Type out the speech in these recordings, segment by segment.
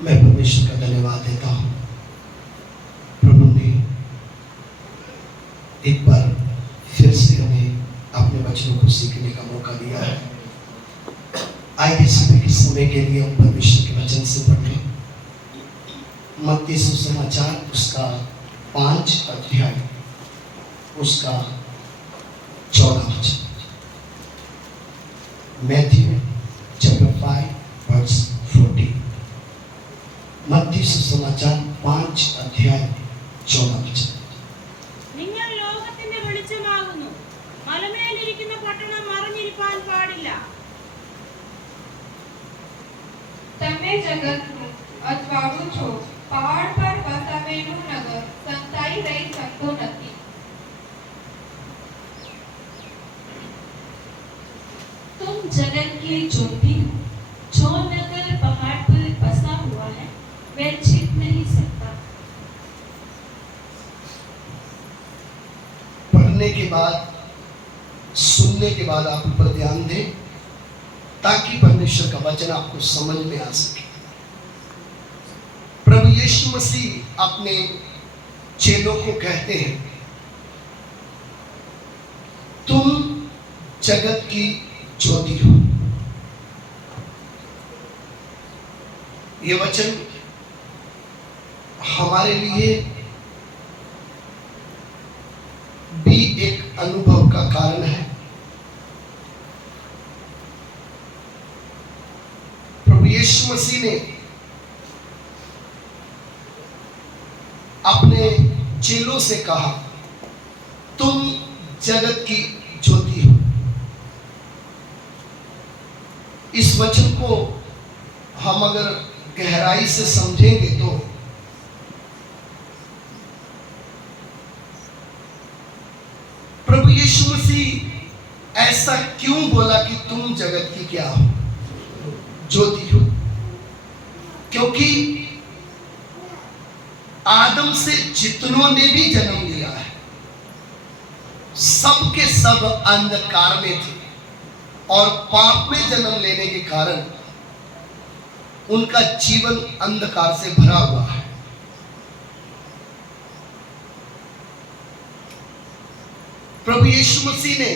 मैं परमेश्वर का धन्यवाद देता हूँ। प्रभु ने एक बार फिर से हमें अपने वचनों को सीखने का मौका दिया है। आइए सुबह के समय के लिए हम परमेश्वर के वचन से पढ़ें। मत्ती सुसमाचार उसका 5 अध्याय उसका 14 वचन। Matthew chapter 5 verse 14। मत्ती सुसमाचार 5 अध्याय 14 वचन। നിങ്ങൾ ലോകത്തിന്റെ വെളിച്ചമാകുന്നു. മലമേലിരിക്കുന്ന പട്ടണം മറഞ്ഞിരിപ്പാൻ പാടില്ല. તમે જગતનું અજવાળું છો. પહાડ પર વસાવેલું નગર સંતાઈ રહી શકતો નથી. तुम जगत की ज्योति हो. जो नगर पहाड़ पर बसा हुआ है वह छिप नहीं सकता. पढ़ने के बाद, सुनने के बाद आप ऊपर ध्यान दें ताकि परमेश्वर का वचन आपको समझ में आ सके। प्रभु यीशु मसीह अपने चेलों को कहते हैं, तुम जगत की ज्योति हो। ये वचन हमारे लिए भी एक अनुभव का कारण है। प्रभु यीशु मसीह ने अपने चेलों से कहा, तुम जगत की ज्योति हो। इस वचन को हम अगर गहराई से समझेंगे तो प्रभु यीशु मसीह ऐसा क्यों बोला कि तुम जगत की क्या हो, ज्योति हो? क्योंकि आदम से जितनों ने भी जन्म लिया है सब के सब अंधकार में थे और पाप में जन्म लेने के कारण उनका जीवन अंधकार से भरा हुआ है। प्रभु यीशु मसीह ने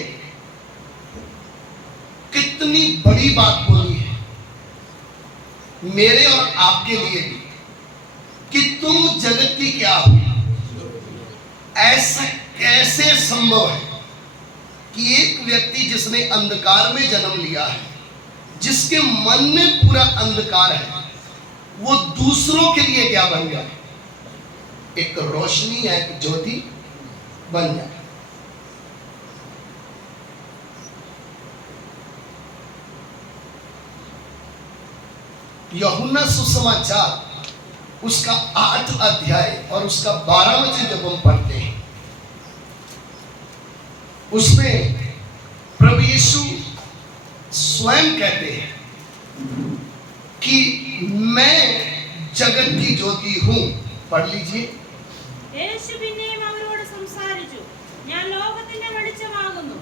कितनी बड़ी बात बोली है मेरे और आपके लिए भी कि तुम जगत की क्या हो। ऐसा कैसे संभव है कि एक व्यक्ति जिसने अंधकार में जन्म लिया है, जिसके मन में पूरा अंधकार है, वो दूसरों के लिए क्या बन जाए? एक रोशनी या एक ज्योति बन जाए। यूहन्ना सुसमाचार उसका 8 अध्याय और उसका 12 वचन जब हम पढ़ते हैं, उसमें प्रभु यीशु स्वयं कहते हैं कि मैं जगत की ज्योति हूं। पढ़ लीजिए। യേശു പിന്നെയും അവരോട് സംസാരിച്ചു, ഞാൻ ലോകത്തിന്റെ വെളിച്ചമാകുന്നു.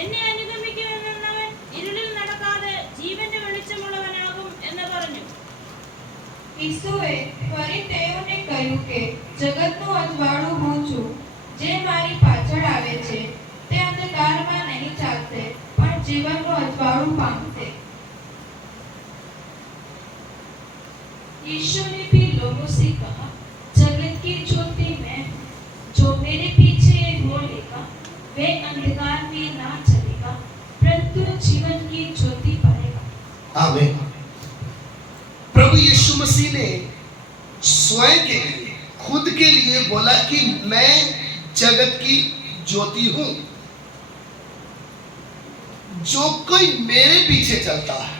എന്നെ അനുഗമിക്കുന്നവൻ ഇരുളിൽ നടക്കാതെ ജീവന്റെ വെളിച്ചമുള്ളവനാകും എന്ന് പറഞ്ഞു. ઈસુએ ફરી તેઓને કહ્યું કે જગતનું અજવાળું હું છું. જે મારી પાછળ આવે છે તે અંધકારમાં નહીં ચાલશે પણ જીવનનું અજવાળું પામશે. यीशु ने भी लोगों से कहा, जगत की ज्योति मैं हूँ. जो मेरे पीछे हो लेगा वह अंधकार में ना चलेगा परंतु जीवन की ज्योति पाएगा. आमीन। प्रभु यीशु मसीह ने स्वयं के लिए, खुद के लिए बोला कि मैं जगत की ज्योति हूं। जो कोई मेरे पीछे चलता है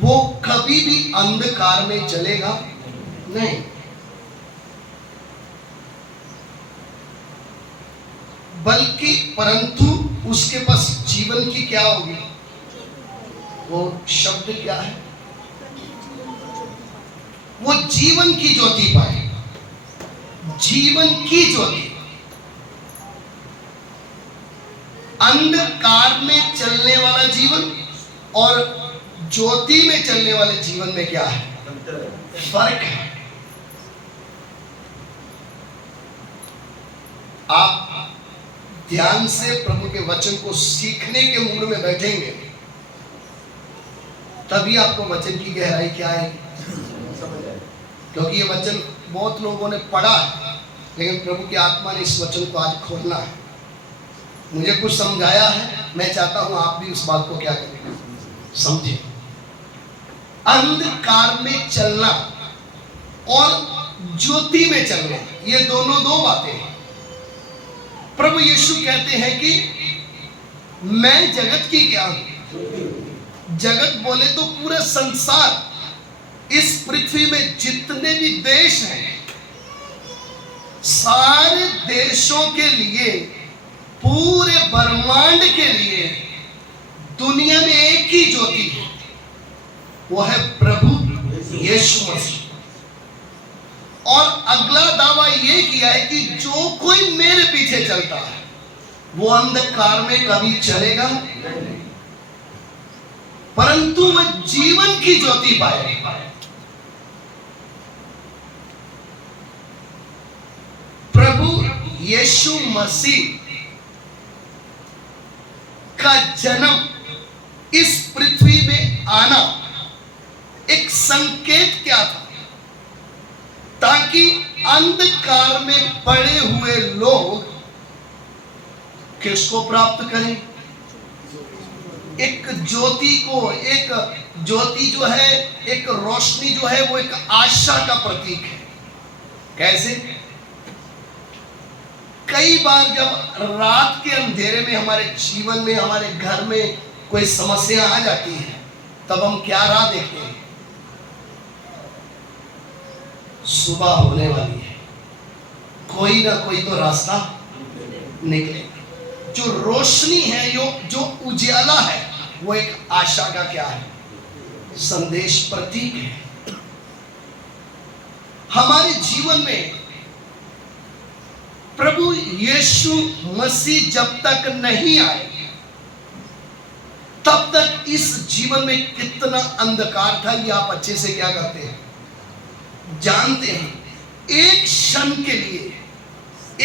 वो कभी भी अंधकार में चलेगा नहीं। बल्कि परंतु उसके पास जीवन की क्या होगी? वो शब्द क्या है? वो जीवन की ज्योति पाएगा। जीवन की ज्योति। अंधकार में चलने वाला जीवन और ज्योति में चलने वाले जीवन में क्या है? फर्क है। आप ध्यान से प्रभु के वचन को सीखने के मूड में बैठेंगे, तभी आपको वचन की गहराई क्या है, क्योंकि ये वचन बहुत लोगों ने पढ़ा है, लेकिन प्रभु की आत्मा ने इस वचन को आज खोलना है। मुझे कुछ समझाया है, मैं चाहता हूं आप भी उस बात को क्या करें, समझे। अंधकार में चलना और ज्योति में चलना, ये दोनों दो बातें हैं। प्रभु यीशु कहते हैं कि मैं जगत की क्या हूं। जगत बोले तो पूरा संसार, इस पृथ्वी में जितने भी देश हैं, सारे देशों के लिए, पूरे ब्रह्मांड के लिए दुनिया में एक ही ज्योति है, वो है प्रभु यीशु मसीह। और अगला दावा ये किया है कि जो कोई मेरे पीछे चलता है वो अंधकार में कभी चलेगा नहीं, परंतु वह जीवन की ज्योति पाएगा। प्रभु यीशु मसीह का जन्म, इस पृथ्वी में आना एक संकेत क्या था, ताकि अंधकार में पड़े हुए लोग किसको प्राप्त करें, एक ज्योति को। एक ज्योति जो है, एक रोशनी जो है, वो एक आशा का प्रतीक है। कैसे? कई बार जब रात के अंधेरे में हमारे जीवन में, हमारे घर में कोई समस्या आ जाती है, तब हम क्या राह देखते हैं, सुबह होने वाली है, कोई ना कोई तो रास्ता निकलेगा। जो रोशनी है, जो उजाला है, वो एक आशा का क्या है, संदेश, प्रतीक है। हमारे जीवन में प्रभु यीशु मसीह जब तक नहीं आए, तब तक इस जीवन में कितना अंधकार था, ये आप अच्छे से क्या करते हैं, जानते हैं। एक क्षण के लिए,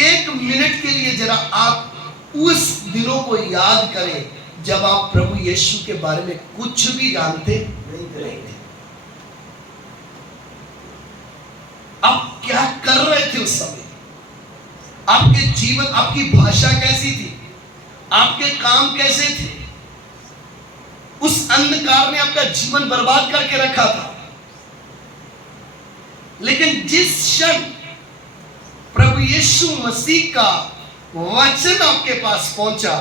एक मिनट के लिए जरा आप उस दिनों को याद करें जब आप प्रभु यीशु के बारे में कुछ भी जानते नहीं थे। आप क्या कर रहे थे उस समय? आपके जीवन, आपकी भाषा कैसी थी, आपके काम कैसे थे? उस अंधकार ने आपका जीवन बर्बाद करके रखा था। लेकिन जिस क्षण प्रभु यीशु मसीह का वचन आपके पास पहुंचा,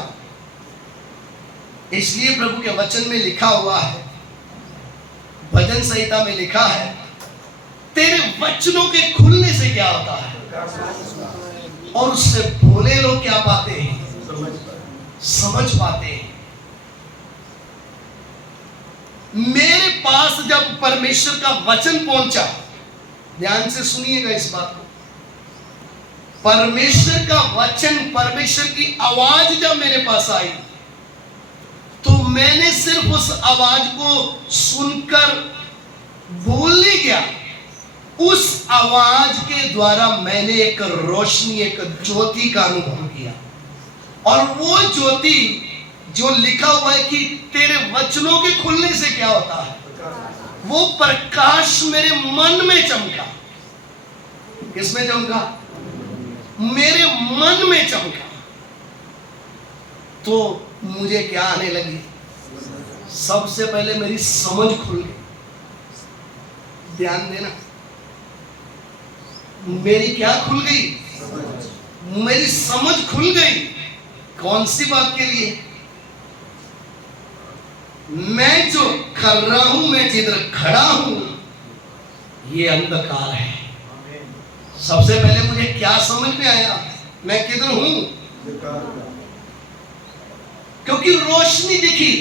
इसलिए प्रभु के वचन में लिखा हुआ है, भजन संहिता में लिखा है, तेरे वचनों के खुलने से क्या होता है, और उससे भोले लोग क्या पाते हैं, समझ पाते हैं। मेरे पास जब परमेश्वर का वचन पहुंचा, ध्यान से सुनिएगा इस बात को, परमेश्वर का वचन, परमेश्वर की आवाज जब मेरे पास आई, तो मैंने सिर्फ उस आवाज को सुनकर भूल नहीं गया। उस आवाज के द्वारा मैंने एक रोशनी, एक ज्योति का अनुभव किया। और वो ज्योति जो लिखा हुआ है कि तेरे वचनों के खुलने से क्या होता है, वो प्रकाश मेरे मन में चमका। किसमें चमका? मेरे मन में चमका। तो मुझे क्या आने लगी, सबसे पहले मेरी समझ खुल गई। ध्यान देना, मेरी क्या खुल गई, मेरी समझ खुल गई। कौन सी बात के लिए? मैं जो कर रहा हूं, मैं जिधर खड़ा हूं, ये अंधकार है। सबसे पहले मुझे क्या समझ में आया, मैं किधर हूं? क्योंकि रोशनी दिखी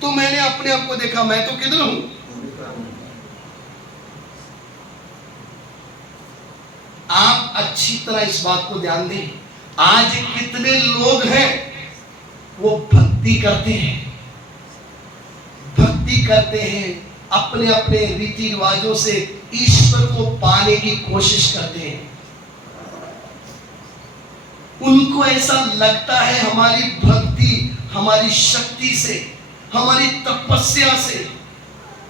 तो मैंने अपने आप को देखा, मैं तो किधर हूं। आप अच्छी तरह इस बात को ध्यान दें। आज कितने लोग हैं वो भक्ति करते हैं, भक्ति करते हैं, अपने अपने रीति रिवाजों से ईश्वर को पाने की कोशिश करते हैं। उनको ऐसा लगता है हमारी भक्ति, हमारी शक्ति से, हमारी तपस्या से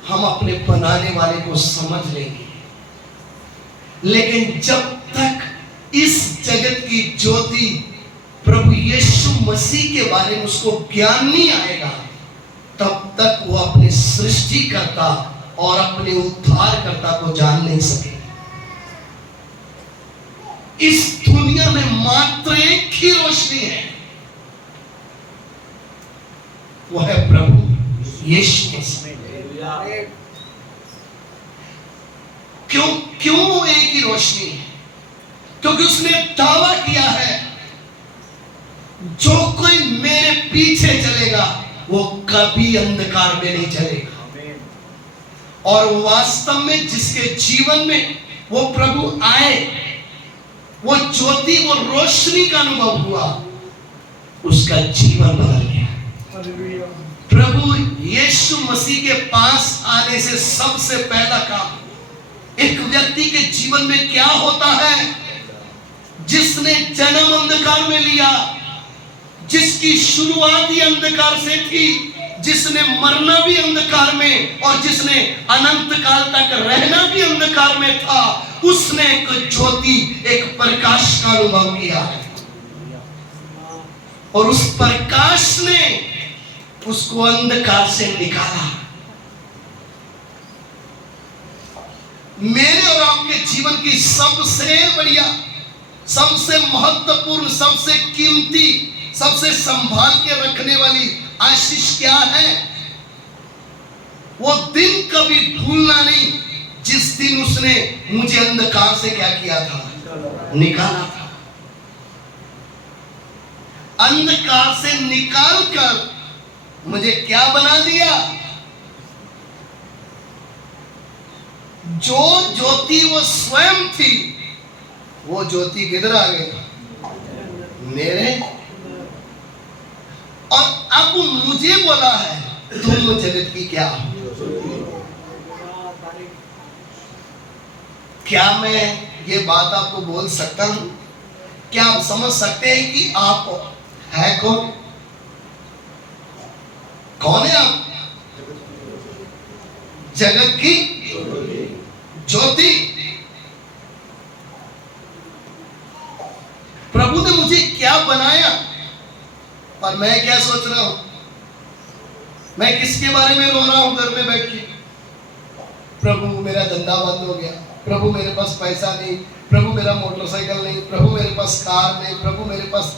हम अपने बनाने वाले को समझ लेंगे। लेकिन जब तक इस जगत की ज्योति प्रभु यीशु मसीह के बारे में उसको ज्ञान नहीं आएगा, तब तक वो अपने सृष्टिकर्ता और अपने उद्धारकर्ता को जान नहीं सकेगा। इस दुनिया में मात्र एक ही रोशनी है, वो है प्रभु यीशु मसीह। क्यों एक ही रोशनी है? क्योंकि उसने दावा किया है, जो कोई मेरे पीछे चलेगा वो कभी अंधकार में नहीं चलेगा। और वास्तव में जिसके जीवन में वो प्रभु आए, वो ज्योति, वो रोशनी का अनुभव हुआ, उसका जीवन बदल गया। प्रभु यीशु मसीह के पास आने से सबसे पहला काम एक व्यक्ति के जीवन में क्या होता है? जिसने जन्म अंधकार में लिया, जिसकी शुरुआत ही अंधकार से थी, जिसने मरना भी अंधकार में और जिसने अनंत काल तक रहना भी अंधकार में था, उसने एक ज्योति, एक प्रकाश का अनुभव किया है। और उस प्रकाश ने उसको अंधकार से निकाला। मेरे और आपके जीवन की सबसे बढ़िया, सबसे महत्वपूर्ण, सबसे कीमती, सबसे संभाल के रखने वाली आशीष क्या है? वो दिन कभी भूलना नहीं जिस दिन उसने मुझे अंधकार से क्या किया था? निकाला था। अंधकार से निकालकर मुझे क्या बना दिया? जो ज्योति वो स्वयं थी, वो ज्योति किधर आ गई? मेरे। और अब मुझे बोला है, तुम जगत की क्या हो? क्या मैं ये बात आपको बोल सकता हूं? क्या आप समझ सकते हैं कि आप है कौन? कौन है आप? जगत की ज्योति। प्रभु ने मुझे क्या बनाया? और मैं क्या सोच रहा हूं? मैं किसके बारे में रो रहा हूं घर में बैठ के? प्रभु मेरा धंधा बंद हो गया, प्रभु मेरे पास पैसा नहीं, प्रभु मेरा मोटरसाइकिल नहीं, प्रभु मेरे पास कार नहीं, प्रभु मेरे पास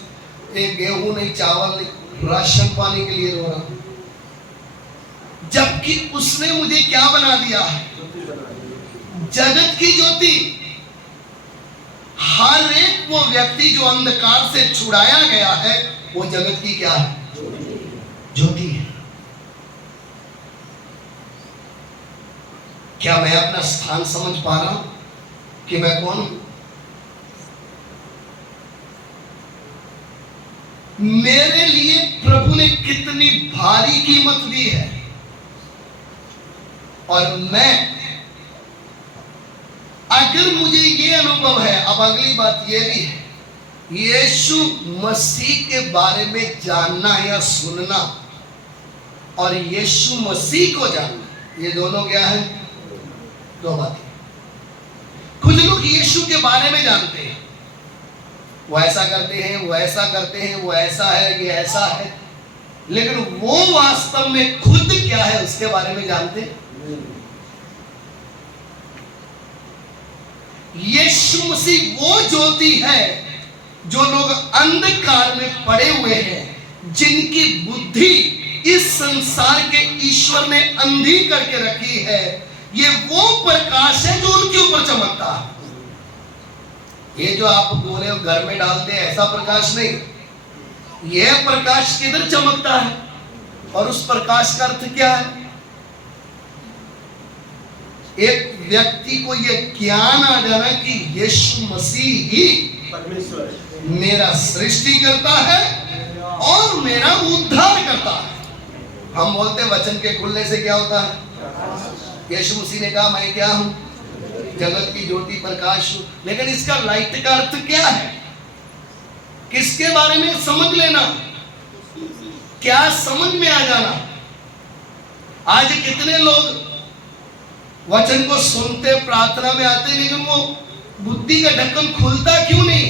एक गेहूं नहीं, चावल नहीं, राशन पाने के लिए रो रहा हूं। जबकि उसने मुझे क्या बना दिया है? जगत की ज्योति। हर एक वो व्यक्ति जो अंधकार से छुड़ाया गया है, वो जगत की क्या है? ज्योति है। क्या मैं अपना स्थान समझ पा रहा हूं कि मैं कौन हूं? मेरे लिए प्रभु ने कितनी भारी कीमत दी है। और मैं, अगर मुझे ये अनुभव है, अब अगली बात ये भी है, यीशु मसीह के बारे में जानना या सुनना और यीशु मसीह को जानना, ये दोनों क्या है? दो बातें। कुछ लोग यीशु के बारे में जानते हैं, वो ऐसा करते हैं, वो ऐसा करते हैं, वो ऐसा है, ये ऐसा है, लेकिन वो वास्तव में खुद क्या है उसके बारे में जानते हैं? यीशु मसीह वो ज्योति है जो लोग अंधकार में पड़े हुए हैं, जिनकी बुद्धि इस संसार के ईश्वर ने अंधी करके रखी है। ये वो प्रकाश है जो उनके ऊपर चमकता है। ये जो आप गोरे घर में डालते हैं ऐसा प्रकाश नहीं, यह प्रकाश किधर चमकता है? और उस प्रकाश का अर्थ क्या है? एक व्यक्ति को यह ज्ञान आ जाना कि यीशु मसीह ही परमेश्वर मेरा सृष्टि करता है और मेरा उद्धार करता है। हम बोलते हैं वचन के खुलने से क्या होता है? यीशु मसीह ने कहा मैं क्या हूं? जगत की ज्योति प्रकाश हूं। लेकिन इसका लाइट का अर्थ क्या है? किसके बारे में समझ लेना, क्या समझ में आ जाना। आज कितने लोग वचन को सुनते, प्रार्थना में आते, लेकिन वो बुद्धि का ढक्कन खुलता क्यों नहीं?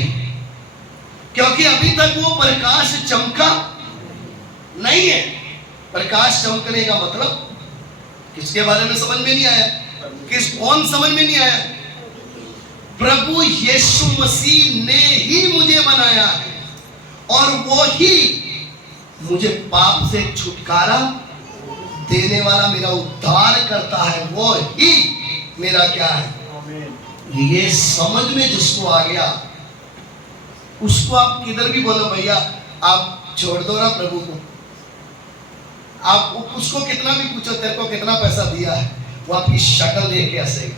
क्योंकि अभी तक वो प्रकाश चमका नहीं है। प्रकाश चमकने का मतलब किसके बारे में समझ में नहीं आया? कौन समझ में नहीं आया? प्रभु यीशु मसीह ने ही मुझे बनाया है और वो ही मुझे पाप से छुटकारा देने वाला, मेरा उद्धार करता है। वो ही मेरा क्या है? ये समझ में जिसको आ गया, उसको आप किधर भी बोलो भैया आप छोड़ दो ना प्रभु को, आप उसको कितना भी पूछो तेरे को कितना पैसा दिया है, वो आपकी शक्ल देख के हंसेगा।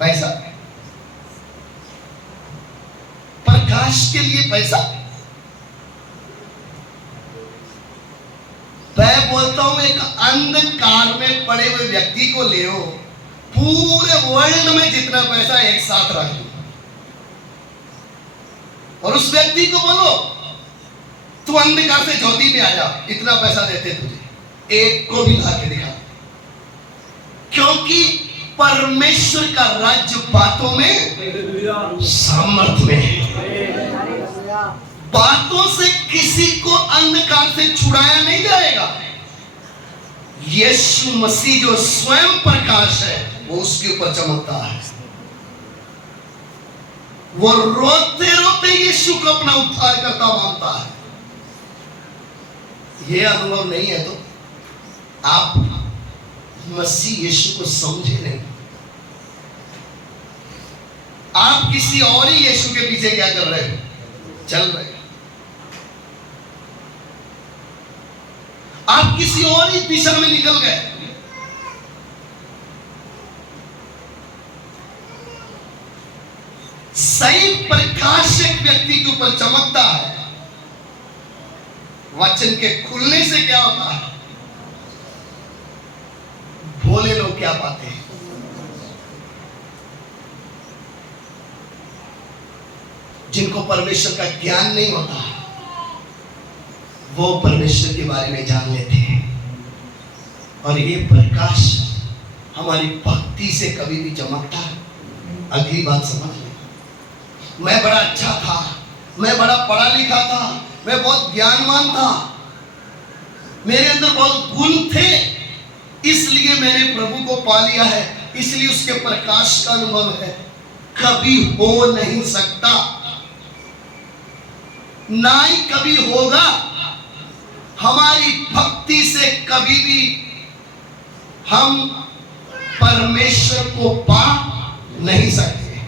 पैसा, प्रकाश के लिए पैसा। मैं बोलता हूं एक अंधकार में पड़े हुए व्यक्ति को ले हो, पूरे वर्ल्ड में जितना पैसा एक साथ रख दो और उस व्यक्ति को बोलो तू अंधकार से ज्योति में आ जा, इतना पैसा देते तुझे, एक को भी ला के दिखा। क्योंकि परमेश्वर का राज्य बातों में, सामर्थ में है। बातों से किसी को अंधकार से छुड़ाया नहीं जाएगा। यीशु मसीह जो स्वयं प्रकाश है वो उसके ऊपर चमकता है। वो रोते रोते यीशु को अपना उद्धार करता मानता है। ये अनुभव नहीं है तो आप मसीह यीशु को समझे नहीं। आप किसी और ही यीशु के पीछे क्या कर रहे हो? चल रहे हो। आप किसी और ही दिशा में निकल गए। सही प्रकाश एक व्यक्ति के ऊपर चमकता है। वचन के खुलने से क्या होता है? भोले लोग क्या पाते हैं? जिनको परमेश्वर का ज्ञान नहीं होता वो परमेश्वर के बारे में जान लेते हैं। और ये प्रकाश हमारी भक्ति से कभी भी चमकता है। अगली बात समझ लें, मैं बड़ा अच्छा था, मैं बड़ा पढ़ा लिखा था, मैं बहुत ज्ञानवान था, मेरे अंदर बहुत गुण थे, इसलिए मैंने प्रभु को पा लिया है, इसलिए उसके प्रकाश का अनुभव है। कभी हो नहीं सकता, ना ही कभी होगा। हमारी भक्ति से कभी भी हम परमेश्वर को पा नहीं सकते।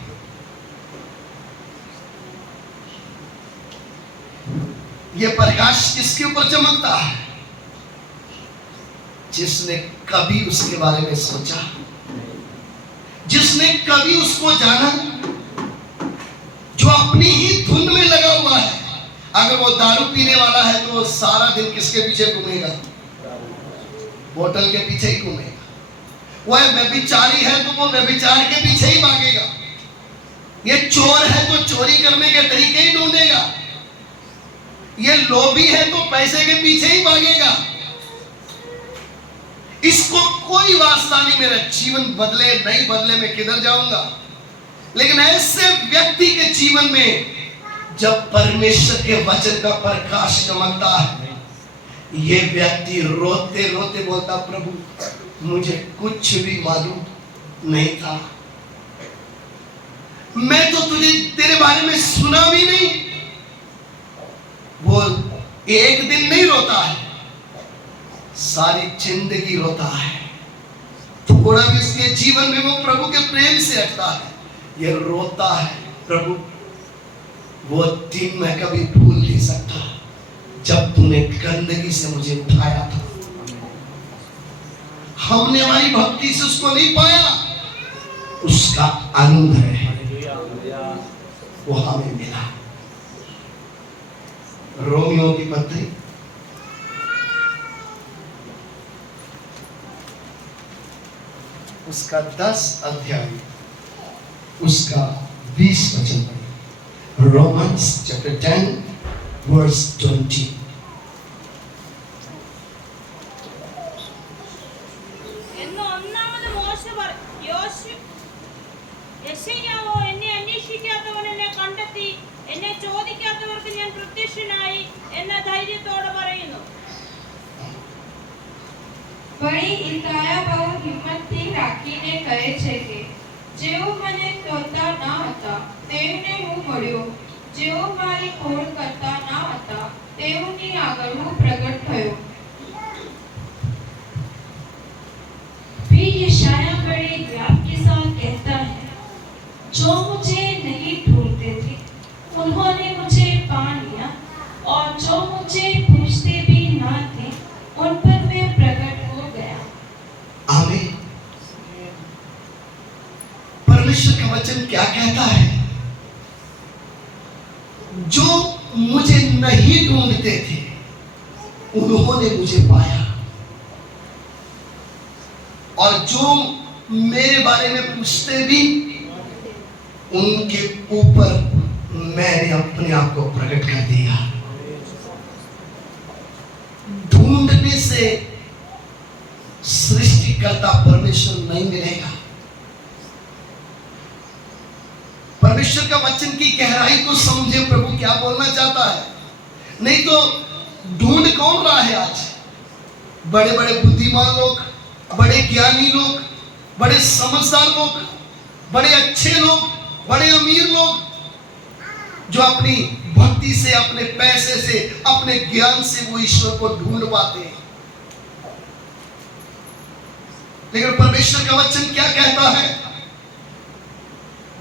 यह प्रकाश किसके ऊपर चमकता है? जिसने कभी उसके बारे में सोचा, जिसने कभी उसको जाना, जो अपनी ही धुन में लगा हुआ है। अगर वो दारू पीने वाला है तो सारा दिन किसके पीछे घूमेगा? बोतल के पीछे ही घूमेगा। वह व्यभिचारी है तो वो व्यभिचार के पीछे ही भागेगा। ये चोर है तो चोरी करने के तरीके ही ढूंढेगा। ये लोभी है तो पैसे के पीछे ही भागेगा। इसको कोई वास्ता नहीं मेरा जीवन बदले नहीं बदले, मैं किधर जाऊंगा। लेकिन ऐसे व्यक्ति के जीवन में जब परमेश्वर के वचन का प्रकाश चमकता है, ये व्यक्ति रोते रोते बोलता, प्रभु मुझे कुछ भी मालूम नहीं था, मैं तो तुझे तेरे बारे में सुना भी नहीं। वो एक दिन नहीं रोता है, सारी जिंदगी रोता है। थोड़ा भी उसके जीवन में वो प्रभु के प्रेम से हटता है, ये रोता है, प्रभु वो दिन मैं कभी भूल नहीं सकता जब तूने गंदगी से मुझे उठाया था। हमने हमारी भक्ति से उसको नहीं पाया, उसका आनंद है वो हमें मिला। रोमियो की पत्री 9 उसका 10 अध्याय उसका 20 वचन पढ़िए। Romans chapter 10 verse 20। എന്ന് ഒന്നാമത് യെശയ്യാവോ എന്നെ അന്വേഷിക്കാത്തവൻ എന്നെ കണ്ടെത്തി, എന്നെ ചോദിക്കാത്തവർക്ക് ഞാൻ പ്രത്യക്ഷനായി എന്ന ധൈര്യത്തോടെ പറയുന്നു. વળી ઇસાયા બહુ હિંમતથી રાખીને કહે છે કે જેઓ મને શોધતા ન હતા તેઓને હું મળ્યો, જેઓ મારી ખોળ કરતા ન હતા તેઓની આગળ હું પ્રગટ થયો। फिर यशायाह बड़े व्याप के साथ कहता है, जो मुझे नहीं ढूंढते थे उन्होंने मुझे पा लिया, और जो मुझे पूछते भी ना थे उन पर मैं प्रकट हो गया। आमीन। परमेश्वर का वचन क्या कहता है? जो मुझे नहीं ढूंढते थे उन्होंने मुझे पाया, और जो मेरे बारे में पूछते भी उनके ऊपर मैंने अपने आप को प्रकट कर दिया। ढूंढने से सृष्टिकर्ता परमेश्वर नहीं मिलेगा। परमेश्वर का वचन की गहराई को समझे प्रभु क्या बोलना चाहता है। नहीं तो ढूंढ कौन रहा है आज? बड़े बड़े बुद्धिमान लोग, बड़े ज्ञानी लोग, बड़े समझदार लोग, बड़े अच्छे लोग, बड़े अमीर लोग, जो अपनी भक्ति से, अपने पैसे से, अपने ज्ञान से वो ईश्वर को ढूंढ पाते हैं। लेकिन परमेश्वर का वचन क्या कहता है?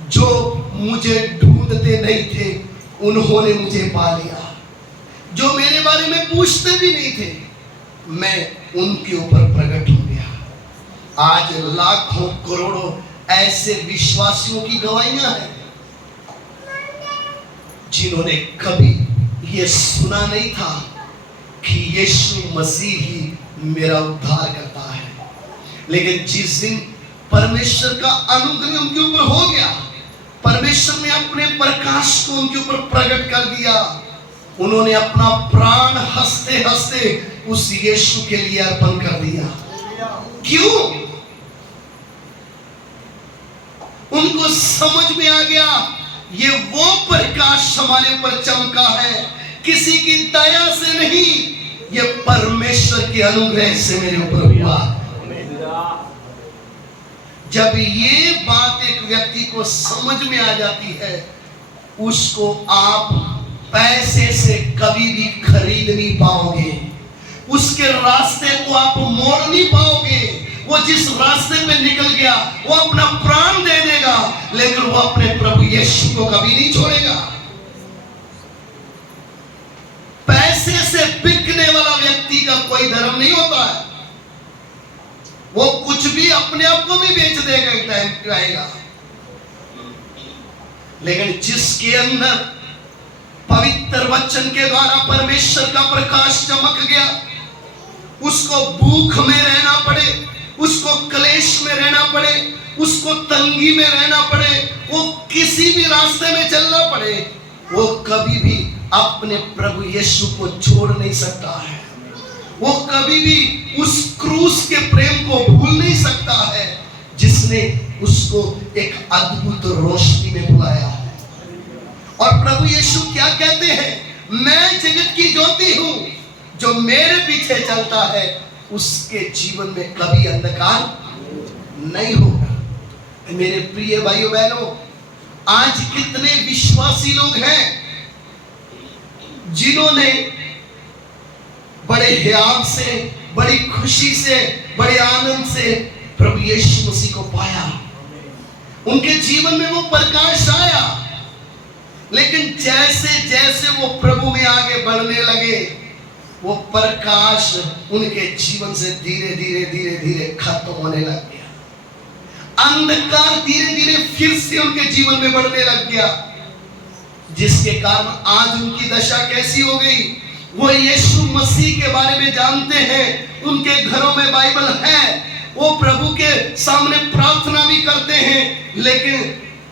जो मुझे ढूंढते नहीं थे उन्होंने मुझे पा लिया, जो मेरे बारे में पूछते भी नहीं थे मैं उनके ऊपर प्रकट हो गया। आज लाखों करोड़ों ऐसे विश्वासियों की गवाहियां हैं जिन्होंने कभी ये सुना नहीं था कि यीशु मसीह ही मेरा उद्धार करता है। लेकिन जिस दिन परमेश्वर का अनुग्रह उनके ऊपर हो गया, परमेश्वर ने अपने प्रकाश को उनके ऊपर प्रकट कर दिया, उन्होंने अपना प्राण हंसते हंसते उस यीशु के लिए अर्पण कर दिया। क्यों? उनको समझ में आ गया ये वो प्रकाश हमारे ऊपर चमका है, किसी की दया से नहीं, ये परमेश्वर के अनुग्रह से मेरे ऊपर हुआ। जब ये बात एक व्यक्ति को समझ में आ जाती है, उसको आप पैसे से कभी भी खरीद नहीं पाओगे, उसके रास्ते को आप मोड़ नहीं पाओगे। वो जिस रास्ते पे निकल गया वो अपना प्राण दे देगा, लेकिन वो अपने प्रभु यीशु को कभी नहीं छोड़ेगा। पैसे से बिकने वाला व्यक्ति का कोई धर्म नहीं होता है, वो कुछ भी अपने आप को भी बेच देगा, एक टाइम आएगा। लेकिन जिसके अंदर पवित्र वचन के द्वारा परमेश्वर का प्रकाश चमक गया, उसको भूख में रहना पड़े, उसको क्लेश में रहना पड़े, उसको तंगी में रहना पड़े, वो किसी भी रास्ते में चलना पड़े, वो कभी भी अपने प्रभु यीशु को छोड़ नहीं सकता है। वो कभी भी उस क्रूस के प्रेम को भूल नहीं सकता है जिसने उसको एक अद्भुत रोशनी में बुलाया है। और प्रभु यीशु क्या कहते हैं? मैं जगत की ज्योति हूं, जो मेरे पीछे चलता है उसके जीवन में कभी अंधकार नहीं होगा। मेरे प्रिय भाइयों बहनों, आज कितने विश्वासी लोग हैं जिन्होंने बड़े हियाव से, बड़ी खुशी से, बड़े आनंद से प्रभु यीशु मसीह को पाया, उनके जीवन में वो प्रकाश आया, लेकिन जैसे जैसे वो प्रभु में आगे बढ़ने लगे, वो प्रकाश उनके जीवन से धीरे धीरे धीरे धीरे खत्म होने लग गया। अंधकार धीरे धीरे फिर से उनके जीवन में बढ़ने लग गया, जिसके कारण आज उनकी दशा कैसी हो गई? वो यीशु मसीह के बारे में जानते हैं, उनके घरों में बाइबल है, वो प्रभु के सामने प्रार्थना भी करते हैं, लेकिन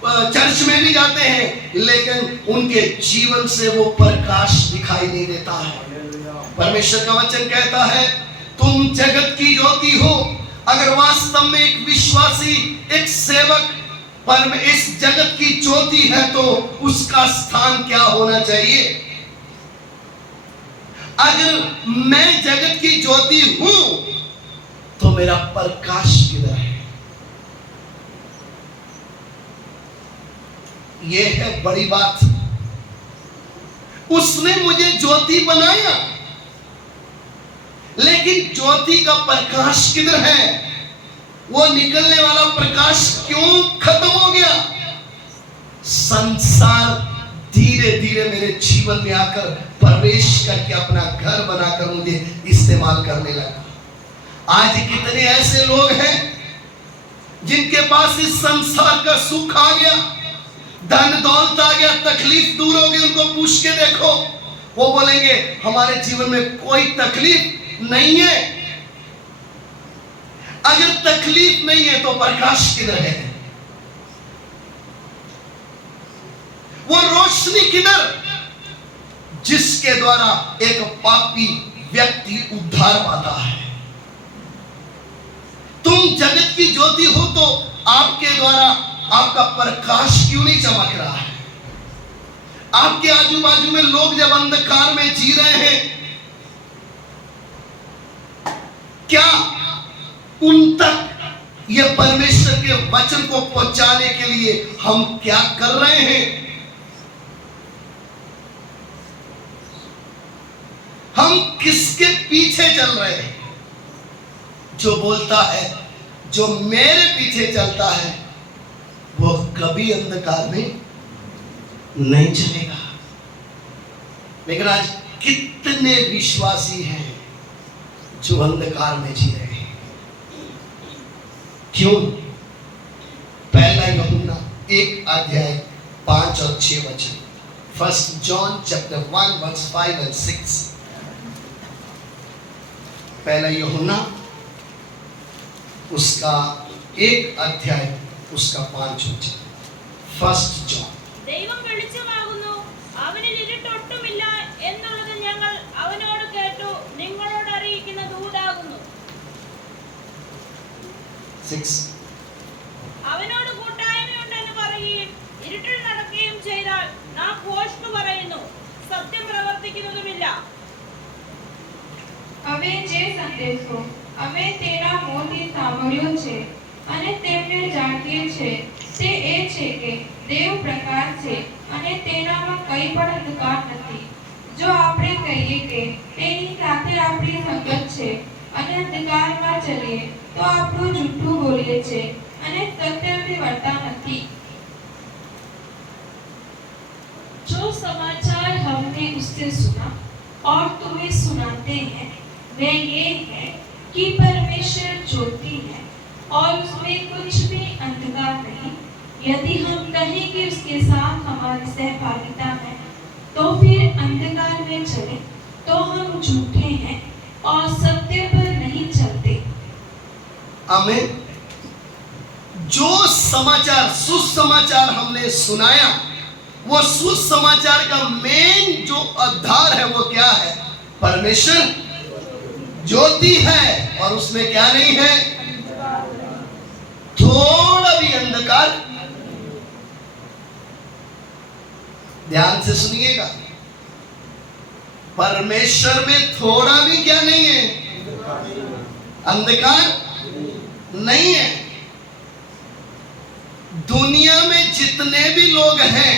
चर्च में भी जाते हैं, लेकिन उनके जीवन से वो प्रकाश दिखाई नहीं देता है। परमेश्वर का वचन कहता है तुम जगत की ज्योति हो। अगर वास्तव में एक विश्वासी, एक सेवक पर इस जगत की ज्योति है तो उसका स्थान क्या होना चाहिए? अगर मैं जगत की ज्योति हूं तो मेरा प्रकाश किधर है? यह है बड़ी बात। उसने मुझे ज्योति बनाया, लेकिन ज्योति का प्रकाश किधर है? वो निकलने वाला प्रकाश क्यों खत्म हो गया? संसार धीरे धीरे मेरे जीवन में आकर प्रवेश करके अपना घर बनाकर मुझे इस्तेमाल करने लगा। आज कितने ऐसे लोग हैं जिनके पास इस संसार का सुख आ गया, धन दौलत आ गया, तकलीफ दूर हो गई। उनको पूछ के देखो, वो बोलेंगे हमारे जीवन में कोई तकलीफ नहीं है। अगर तकलीफ नहीं है तो प्रकाश किधर है? वो रोशनी किधर जिसके द्वारा एक पापी व्यक्ति उद्धार पाता है? तुम जगत की ज्योति हो तो आपके द्वारा आपका प्रकाश क्यों नहीं चमक रहा है? आपके आजू बाजू में लोग जब अंधकार में जी रहे हैं, क्या उन तक यह परमेश्वर के वचन को पहुंचाने के लिए हम क्या कर रहे हैं? हम किसके पीछे चल रहे हैं? जो बोलता है जो मेरे पीछे चलता है वो कभी अंधकार में नहीं चलेगा। लेकिन आज कितने विश्वासी हैं जो अंधकार में जी रहे हैं? क्यों? पहला यूहन्ना 1 और 6 वचन। 1 John chapter 1 verse 5 and 6। पहला यूहन्ना उसका 1 उसका 5 वचन। 1 John। ദൈവം വെളിച്ചമാകുന്നു, അവനിൽ ഇരുട്ടൊട്ടുമില്ല എന്നുള്ളത് ഞങ്ങൾ അവനോട് കേട്ടു, നിങ്ങളോട് അറിയിക്കുന്ന ദൂതാകുന്നു. 6। അവനോട് കൂട്ടായ്മയുണ്ടെന്ന് പറയുകയും ഇരുട്ടിൽ നടക്കുകയും ചെയ്താൽ നാം ഭോഷ്ക് പറയുന്നു, സത്യം പ്രവർത്തിക്കുന്നതുമില്ല. હવે જે સંદેશો અમે તેના મોંથી સાંભળ્યો છે અને તેમને જાણીએ છે તે એ છે કે દેવ પ્રકાશ છે અને તેનામાં કંઈ પણ અંધકાર નથી. જો આપણે કહીએ કે તેની સાથે આપણી સંગત છે અને અંધકારમાં ચલીએ તો આપણું જૂઠું બોલીએ છે અને સત્યથી વર્તા નથી. जो समाचार हमने उससे सुना और तुम्हें सुनाते हैं वह ये है कि परमेश्वर ज्योति है और उसमें कुछ भी अंधकार नहीं। यदि हम कहें कि उसके साथ हमारी सहभागिता है तो फिर अंधकार में चले तो हम झूठे हैं और सत्य पर नहीं चलते। आमीन। जो समाचार सुसमाचार हमने सुनाया, वो सुसमाचार का मेन जो आधार है वो क्या है? परमेश्वर ज्योति है और उसमें क्या नहीं है? थोड़ा भी अंधकार। ध्यान से सुनिएगा, परमेश्वर में थोड़ा भी क्या नहीं है? अंधकार नहीं है। दुनिया में जितने भी लोग हैं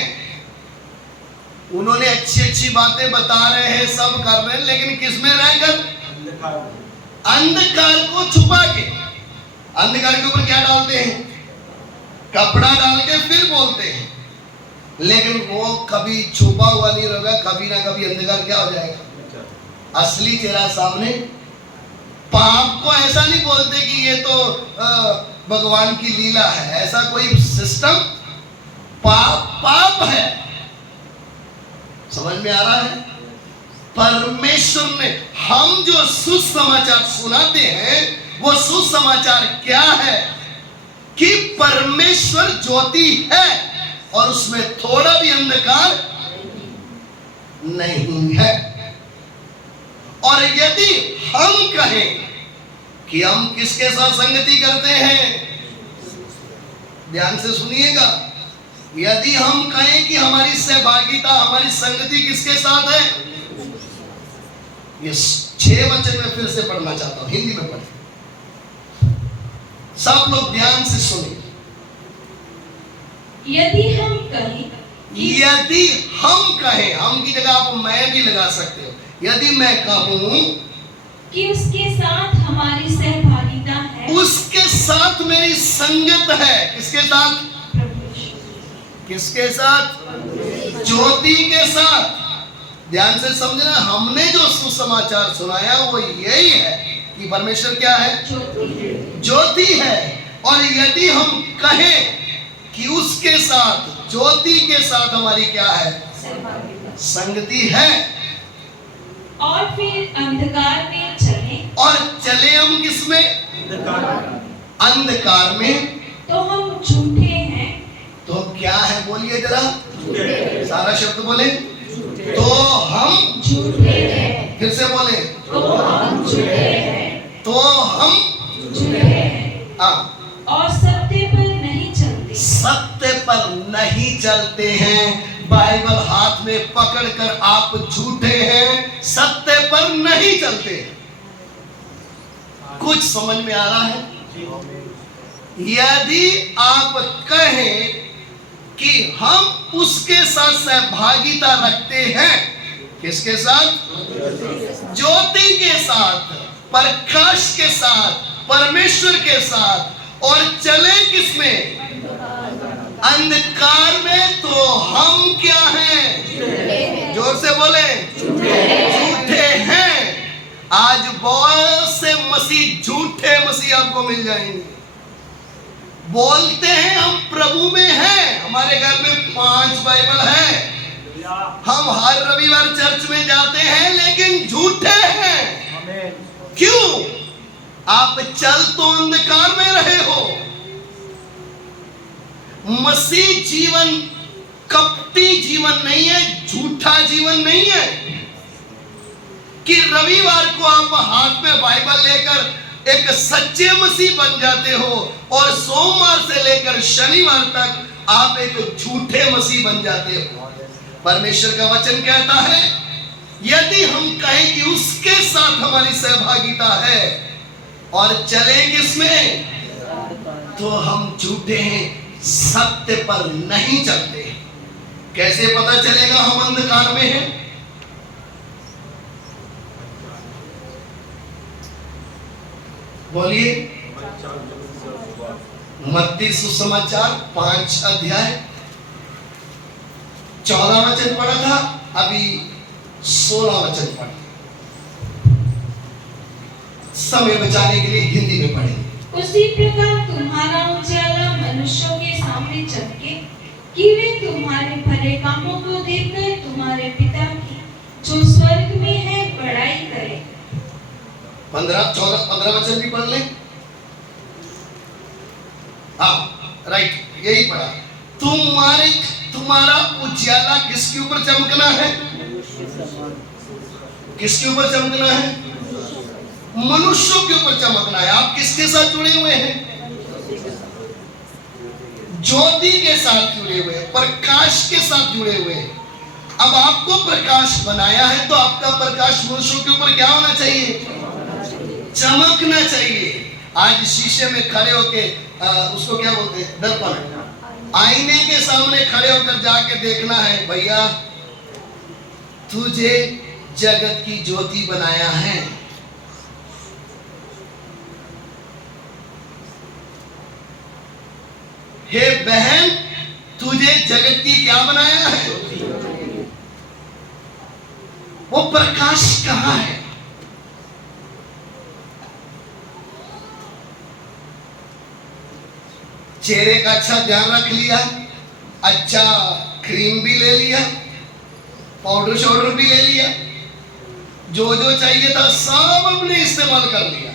उन्होंने अच्छी अच्छी बातें बता रहे हैं, सब कर रहे हैं, लेकिन किसमें रहकर? अंधकार को छुपा के। अंधकार के ऊपर क्या डालते हैं? कपड़ा डाल के फिर बोलते हैं, लेकिन वो कभी छुपा हुआ नहीं रहेगा। कभी ना कभी अंधकार क्या हो जाएगा? असली चेहरा सामने। पाप को ऐसा नहीं बोलते कि ये तो भगवान की लीला है, ऐसा कोई सिस्टम। पाप है। समझ में आ रहा है? परमेश्वर ने हम जो सुसमाचार सुनाते हैं वो सुसमाचार क्या है कि परमेश्वर ज्योति है और उसमें थोड़ा भी अंधकार नहीं है। और यदि हम कहें कि हम किसके साथ संगति करते हैं, ध्यान से सुनिएगा, यदि हम कहें कि हमारी सहभागिता, हमारी संगति किसके साथ है, ये 6 वचन में फिर से पढ़ना चाहता हूं, हिंदी में पढ़ें, सब लोग ध्यान से सुनिए। यदि हम कहें, यदि हम कहें, हम की जगह आप मैं भी लगा सकते हो, यदि मैं कहूं कि उसके साथ हमारी सहभागिता है, उसके साथ मेरी संगत है, किसके साथ, किसके साथ, ज्योति के साथ। ध्यान से समझना, हमने जो सुसमाचार सुनाया वो यही है कि परमेश्वर क्या है, ज्योति है। और यदि हम कहें कि उसके साथ, ज्योति के साथ हमारी क्या है, संगति है, और फिर अंधकार में चले, और चले हम किसमें, अंधकार में, तो हम झूठे हैं। तो क्या है, बोलिए जरा, सारा शब्द बोले, तो हम झूठे हैं, फिर से बोले, तो हम झूठे हैं, तो हम झूठे हैं, हाँ, और सत्य पर नहीं चलते, सत्य पर नहीं चलते हैं। बाइबल हाथ में पकड़कर आप झूठे हैं, सत्य पर नहीं चलते। कुछ समझ में आ रहा है? यदि आप कहें कि हम उसके साथ सहभागिता रखते हैं, किसके साथ, ज्योति के साथ, प्रकाश के साथ, परमेश्वर के साथ, और चले किसमें, अंधकार में, तो हम क्या हैं, जोर से बोले, झूठे हैं। आज बहुत से मसीह, झूठे मसीह आपको मिल जाएंगे, बोलते हैं हम प्रभु में हैं, हमारे घर में 5 बाइबल है, हम हर रविवार चर्च में जाते हैं, लेकिन झूठे हैं। क्यों? आप चल तो अंधकार में रहे हो। मसीह जीवन कपटी जीवन नहीं है, झूठा जीवन नहीं है कि रविवार को आप हाथ में बाइबल लेकर एक सच्चे मसीह बन जाते हो और सोमवार से लेकर शनिवार तक आप एक झूठे मसीह बन जाते हो। परमेश्वर का वचन कहता है, यदि हम कहें कि उसके साथ हमारी सहभागिता है और चले किसमें, तो हम झूठे हैं, सत्य पर नहीं चलते। कैसे पता चलेगा हम अंधकार में हैं? बोलिए, मत्ती सुसमाचार 5 अध्याय 14 वचन पढ़ा था, अभी 16 वचन पढ़े। समय बचाने के लिए हिंदी में पढ़ेंगे। उसी प्रकार तुम्हारा उजाला मनुष्यों के सामने चमके, कि वे तुम्हारे भले कामों को देखकर तुम्हारे पिता की जो स्वर्ग में है बड़ाई करें। 15, 14, 15 वचन भी पढ़ लें। हाँ, राइट, यही पढ़ा। तुम्हारा उजाला किसके ऊपर चमकना है, किसके ऊपर चमकना है, मनुष्यों के ऊपर चमकना है। आप किसके साथ जुड़े हुए हैं, ज्योति के साथ जुड़े हुए हैं, प्रकाश के साथ जुड़े हुए हैं। अब आपको प्रकाश बनाया है तो आपका प्रकाश मनुष्यों के ऊपर क्या होना चाहिए, चमकना चाहिए। आज शीशे में खड़े होके उसको क्या बोलते हैं, दर्पण, आईने के सामने खड़े होकर जाके देखना है, भैया तुझे जगत की ज्योति बनाया है। हे बहन, तुझे जगत की क्या बनाया है, वो प्रकाश कहां है? चेहरे का अच्छा ध्यान रख लिया, अच्छा क्रीम भी ले लिया, पाउडर शाउडर भी ले लिया, जो जो चाहिए था सब अपने इस्तेमाल कर लिया,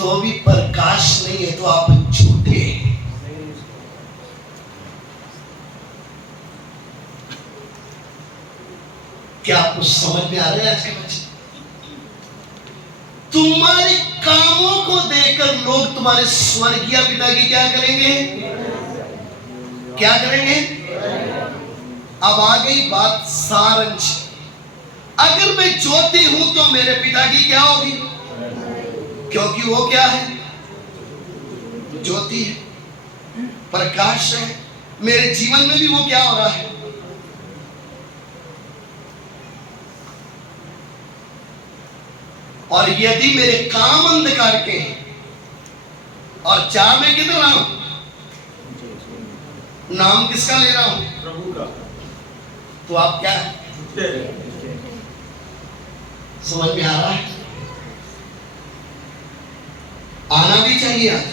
तो भी प्रकाश नहीं है तो आप झूठे हैं। क्या आपको समझ में आ रहा है आज के बच्चे? तुम्हारे कामों को देखकर लोग तुम्हारे स्वर्गीय पिता की क्या करेंगे? क्या करेंगे? अब आ गई बात सारांश। अगर मैं ज्योति हूं तो मेरे पिता की क्या होगी? क्योंकि वो क्या है? ज्योति है, प्रकाश है। मेरे जीवन में भी वो क्या हो रहा है? और यदि मेरे काम अंधकार के हैं और चाह मैं किधर रहा हूं? नाम किसका ले रहा हूं? प्रभु का। तो आप क्या है? समझ में आ रहा है? आना भी चाहिए आज।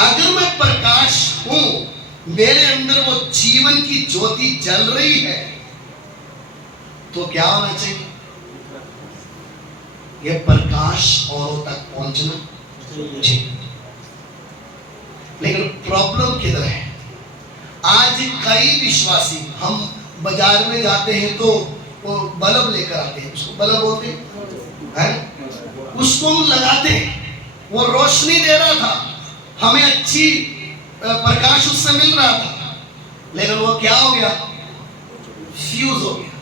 अगर मैं प्रकाश हूं, मेरे अंदर वो जीवन की ज्योति जल रही है, तो क्या होना चाहिए? ये प्रकाश औरों तक पहुंचना चाहिए। लेकिन प्रॉब्लम किधर है? आज कई विश्वासी, हम बाजार में जाते हैं तो वो बल्ब लेकर आते हैं, उसको बल्ब बोलते हैं, उसको हम लगाते हैं, वो रोशनी दे रहा था, हमें अच्छी प्रकाश उससे मिल रहा था, लेकिन वो क्या हो गया? फ्यूज हो गया।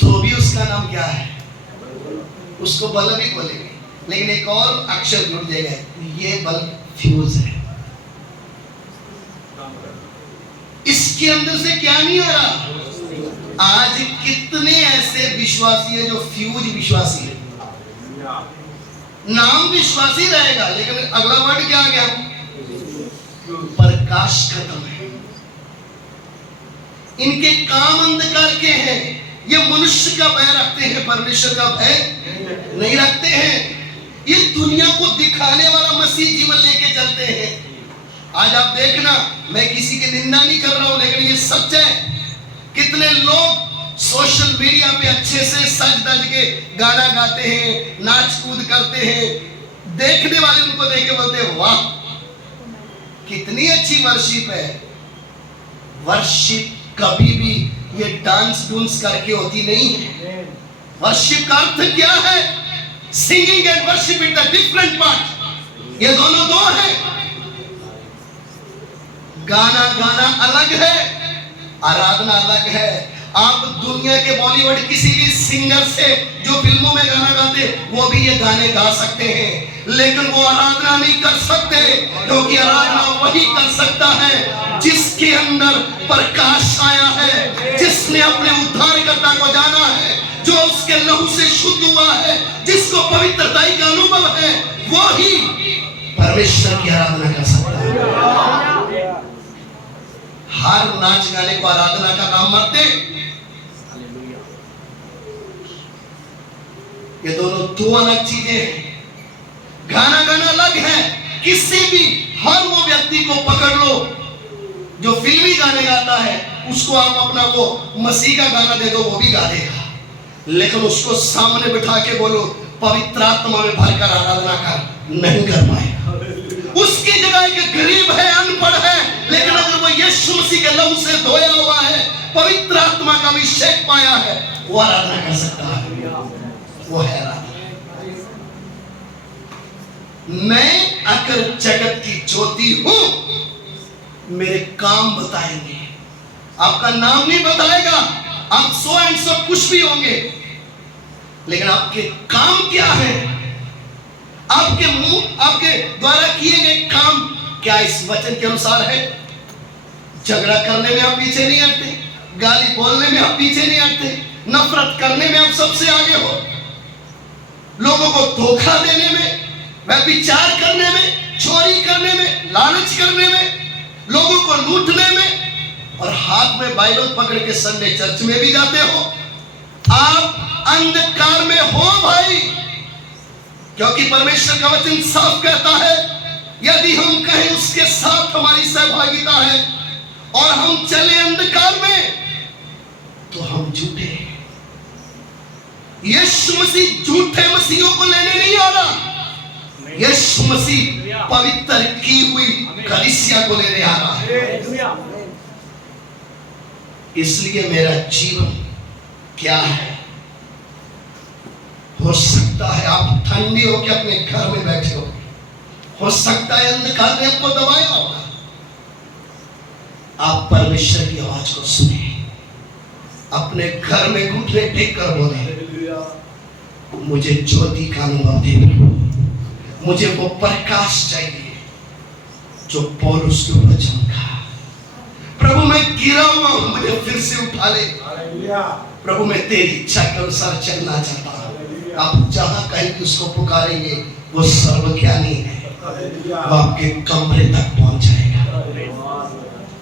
तो भी उसका नाम क्या है? उसको बल्ब ही बोलेंगे, लेकिन एक और अक्षर जुड़ जाएगा, ये बल्ब फ्यूज है। इसके अंदर से क्या नहीं आ रहा? आज कितने ऐसे विश्वासी है जो फ्यूज विश्वासी है। नाम विश्वासी रहेगा, लेकिन अगला वर्ड क्या आ गया? प्रकाश खत्म है। इनके काम अंधकार के हैं। ये मनुष्य का भय रखते हैं, परमेश्वर का भय नहीं रखते हैं। ये दुनिया को दिखाने वाला मसीह जीवन लेके चलते हैं। आज आप देखना, मैं किसी की निंदा नहीं कर रहा हूं, लेकिन ये सच है। कितने लोग सोशल मीडिया पे अच्छे से सज धज के गाना गाते हैं, नाच कूद करते हैं, देखने वाले उनको देख के बोलते हैं वाह कितनी अच्छी वर्शिप है। वर्शिप कभी भी ये डांस डूंस करके होती नहीं है। वर्शिप का अर्थ क्या है? Singing and worship is the different part. ये दोनों दो है। गाना गाना अलग है, आराधना अलग है। आप दुनिया के बॉलीवुड किसी भी सिंगर से जो फिल्मों में गाना गाते, वो भी ये गाने गा सकते हैं, लेकिन वो आराधना नहीं कर सकते, क्योंकि आराधना वही कर सकता है जिसके अंदर प्रकाश आया है, जिसने अपने उद्धारकर्ता को जाना है, जो उसके लहू से शुद्ध हुआ है, जिसको पवित्रताई का अनुभव है, वो ही परमेश्वर की आराधना कर सकता है। हर नाच गाने को आराधना का नाम मत दे। ये दोनों दो अलग चीजें हैं। गाना गाना अलग है। किसी भी हर वो व्यक्ति को पकड़ लो जो फिल्मी गाने गाता है, उसको आप अपना वो मसीह का गाना दे दो, वो भी गा देगा, लेकिन उसको सामने बिठा के बोलो पवित्र आत्मा में भरकर आराधना कर, नहीं कर पाएगा। उसकी जगह एक गरीब है, अनपढ़ है, लेकिन अगर वो यीशु मसीह के लहू से धोया हुआ है, पवित्र आत्मा का अभिषेक पाया है, वो आराधना कर सकता है। वो है आराधना। मैं अगर जगत की ज्योति हूं, मेरे काम बताएंगे, आपका नाम नहीं बताएगा। आप सो एंड सो कुछ भी होंगे, लेकिन आपके काम क्या है? आपके मुंह, आपके द्वारा किए गए काम क्या इस वचन के अनुसार है? झगड़ा करने में आप पीछे नहीं हटते, गाली बोलने में आप पीछे नहीं हटते, नफरत करने में आप सबसे आगे हो, लोगों को धोखा देने में, व्यभिचार करने में, चोरी करने में, लालच करने में, लोगों को लूटने में, और हाथ में बाइबल पकड़ के संडे चर्च में भी जाते हो। आप अंधकार में हो भाई, क्योंकि परमेश्वर का वचन साफ कहता है, यदि हम कहें उसके साथ हमारी सहभागिता है और हम चले अंधकार में, तो हम झूठे हैं। यीशु मसीह झूठे मसीहों को लेने नहीं आ रहा। यीशु मसीह पवित्र की हुई कलीसिया को लेने आ रहा है। इसलिए मेरा जीवन क्या है? हो सकता है आप ठंडी होकर अपने घर में बैठे हो सकता है अंधकार ने आपको दबाया होगा। आप परमेश्वर की आवाज को सुने, अपने घर में घुटने टेक कर बोले, मुझे ज्योति का अनुभव दे प्रभु, मुझे वो प्रकाश चाहिए जो पौलुस के ऊपर चमका। प्रभु मैं गिरा हुआ हूं, मुझे फिर से उठा ले। प्रभु मैं तेरी इच्छा के अनुसार चलना चाहता हूं। आप जहां कहीं भी उसको पुकारेंगे वो सर्वज्ञानी है, वो आपके कमरे तक पहुंच जाएगा,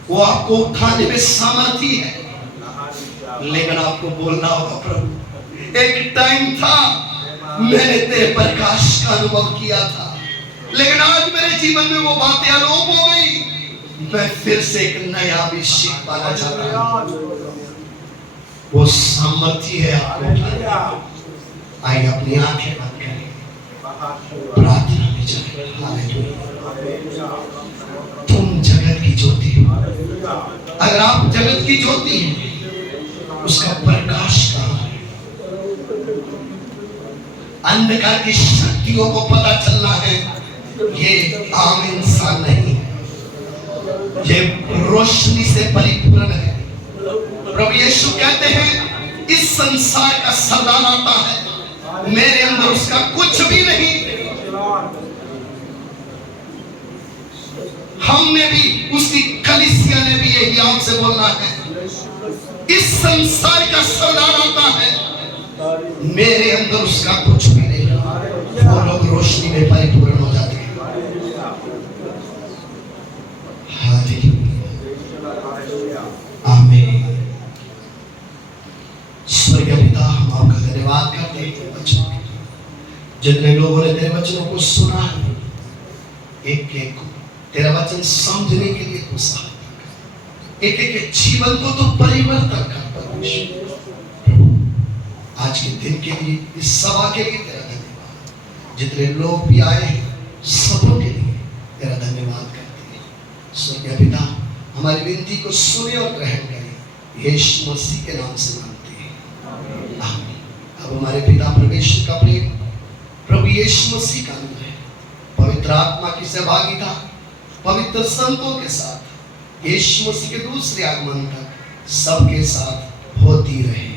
वो आपको उठाने में सामर्थी है। लेकिन आपको बोलना होगा, प्रभु एक टाइम था मैंने तेरे प्रकाश का अनुभव किया था, लेकिन आज मेरे जीवन में वो बातें अलोप हो गई। मैं फिर से एक नया अभिषेक पाना चाहता हूं। वो सामर्थ्य है आपको उठाने। आइए अपनी आंखें बंद करें, प्रार्थना में जाएं। हालेलुया। तुम जगत की ज्योति हो। अगर आप जगत की ज्योति हैं, उसका प्रकाश कहां है? अंधकार की शक्तियों को पता चलना है ये आम इंसान नहीं है, ये रोशनी से परिपूर्ण है। प्रभु यीशु कहते हैं इस संसार का सरदार आता है, मेरे अंदर उसका कुछ भी नहीं। हमने भी, उसकी कलीसिया ने भी यही आपसे बोलना है, इस संसार का सरदार आता है, मेरे अंदर उसका कुछ भी नहीं। वो लोग रोशनी में परिपूर्ण हो जाते हैं। हालेलुया, आमीन। स्वर्गीय पिता, हम आपका धन्यवाद करते हैं तेरे वचनों के लिए। जितने लोगों ने तेरे वचनों को सुना है, एक एक को तेरा वचन समझने के लिए तू सहायता कर, एक एक जीवन को तो परिवर्तन कर परमेश्वर। आज के दिन के लिए, इस सभा के लिए तेरा धन्यवाद। जितने लोग भी आए हैं सबों के लिए तेरा धन्यवाद करते हैं। स्वर्गीय पिता, हमारी विनती को सुने और ग्रहण करें, यीशु मसीह के नाम से मांगते हैं, आमीन। अब हमारे पिता परमेश्वर का प्रेम, प्रभु यीशु मसीह का अनुग्रह, पवित्र आत्मा की सहभागिता पवित्र संतों के साथ यीशु मसीह के दूसरे आगमन तक सबके साथ होती रहे।